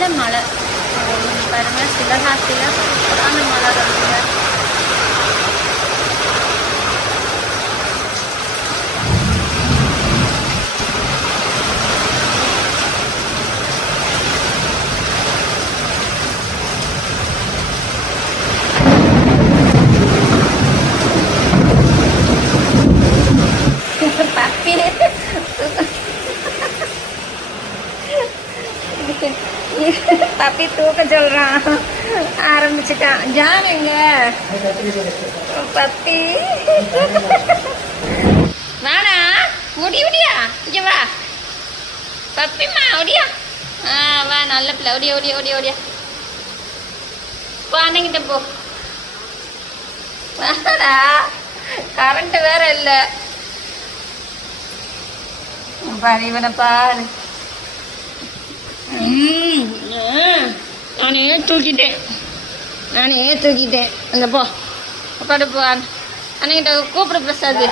நல்ல மழை பாருங்க. சிவகாசியில் சூப்பரான மழை வருதுங்க. பப்பி தூக்க சொல்றான், ஆரம்பிச்சுட்டான். ஜானுங்க பப்பி வாடா, ஒடியா இங்க வா பப்பிம்மா, ஒடியா. வா, நல்ல பிள்ளை, ஒடியா ஒடியா ஒடியா ஒடியா. போ அண்ணங்கிட்ட போ. வாடா, கரண்ட் வேற இல்லை பாரு, இவனை பாரு. நானே தூக்கிட்டேன் அங்கே போ உட்காந்து போ. அன்னைக்கிட்ட கூப்பிடு பிரசாத்.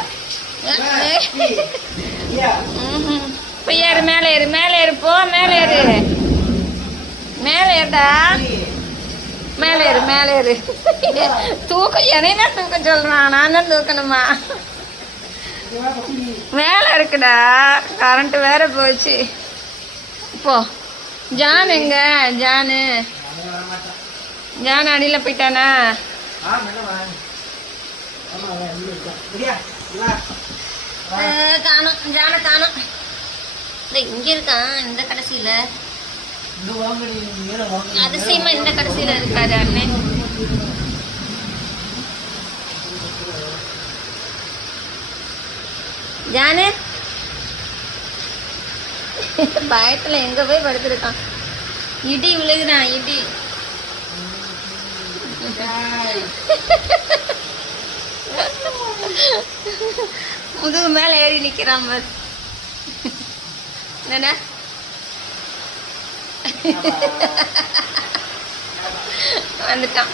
இப்போ ஏறு, மேலே ஏறு போ, மேலே ஏறுடா, மேலே ஏறு. தூக்க என்னையா தூக்க சொல்கிறான், நான் தான் தூக்கணுமா? வேலை இருக்குடா, கரண்ட் வேற போச்சு. போ. ஜான் எங்க? ஜான் அடியில் போயிட்டானா? காணும், ஜானை காணும். இங்க இருக்கான், இந்த கடைசியில. அதிசயமா இந்த கடைசியில இருக்காரு அண்ணன். ஜானு பயத்துல எங்க போய் படுத்திருக்கான். இடி விழுகுறான், இடி. முதுகு மேல ஏறி நிக்கிறான் பஸ். என்ன வந்துட்டான்.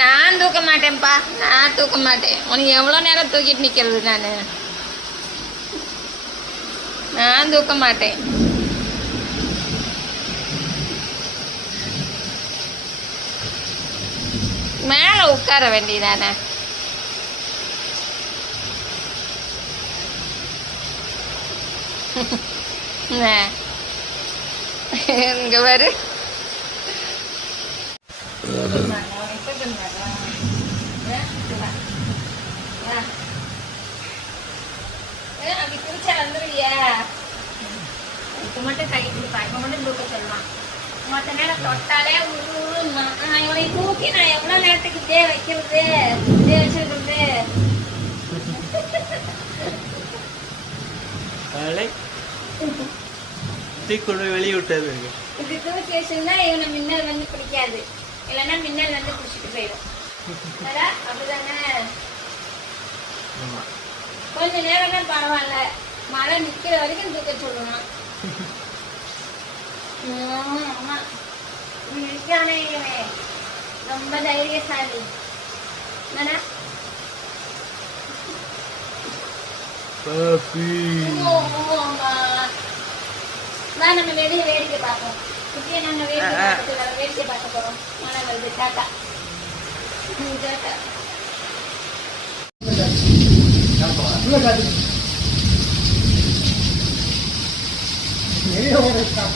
நான் தூக்க மாட்டேன்ப்பா, நான் தூக்க மாட்டேன். உனக்கு எவ்வளவு நேரம் தூக்கிட்டு நிக்கிறது? நான் தூக்க மாட்டேன். மேல உட்கார வேண்டியதானே? இங்க வரு. அப்படி குடிச்சா வந்துருவியா? இப்ப மட்டும் கை கொடுப்பா, இப்ப மட்டும் தூக்க சொல்லலாம். மற்ற நேரம் தொட்டாலே இவனை தூக்கி நான் எவ்வளவு நேரத்துக்கு இதே வைக்கிறது, இதே வச்சிருக்கிறது. வெளியே விட்டது இப்படி தூக்கி வச்சிருந்தா இவனை மின்னல் வந்து பிடிக்காது, இல்லைன்னா மின்னல் வந்து பிடிச்சிட்டு போயிடும். அப்படிதானே? கொஞ்ச நேரம் தான் பரவாயில்ல, மழை நிக்கிற வரைக்கும் தூக்க சொல்லணும். ஆமா, நிற்கானே ரொம்ப தைரியசாலி. என்னடா நம்ம வெளியே வேடிக்கை பார்ப்போம். குட்டியை நாங்க வேடிக்கை பார்க்க போறோம். மழை வருது. Tata tata.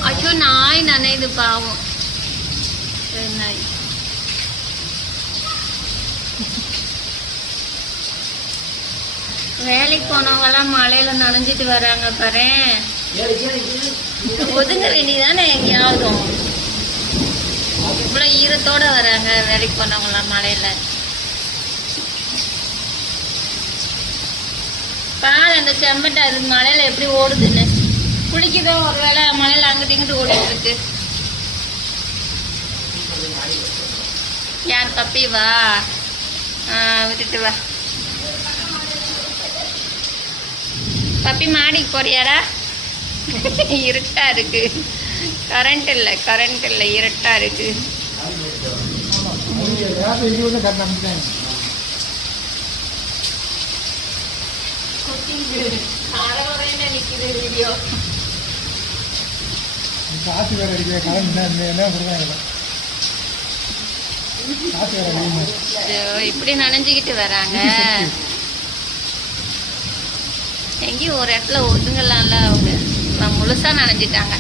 ஐயோ, நாய் நனையுது பாவம். நாய் வேலைக்கு போனவங்கலாம் மழையில நனைஞ்சிட்டு வராங்க பாரு. ஒதுங்க வேண்டியதானே எங்கேயாவது. இவ்வளவு ஈரத்தோட வராங்க வேலைக்கு போனவங்கலாம் மழையில. பாரு அந்த செம்பட்டை அது மழையில எப்படி ஓடுதுன்னு. குளிக்குதோ ஒரு வேளை மழையில அங்கிட்டு இங்கிட்டு ஓடிட்டு இருக்கு. யார் பப்பி? வா, விட்டுட்டு வா. பப்பி மாடிக்கு போறியாடா? இருட்டா இருக்கு, கரண்ட் இல்லை, இருட்டா இருக்கு. நிக்குது வீடியோ. காசு வேற அடிக்கிற காலம் என்ன கொடுக்குறாங்க காசு வேற அடிக்கணும் ஐயோ, இப்படி நனைஞ்சுக்கிட்டு வராங்க. எங்கேயும் ஒரு இடத்துல ஒதுங்கலாம்ல அவங்க. நான் முழுசா நனைஞ்சிட்டாங்க.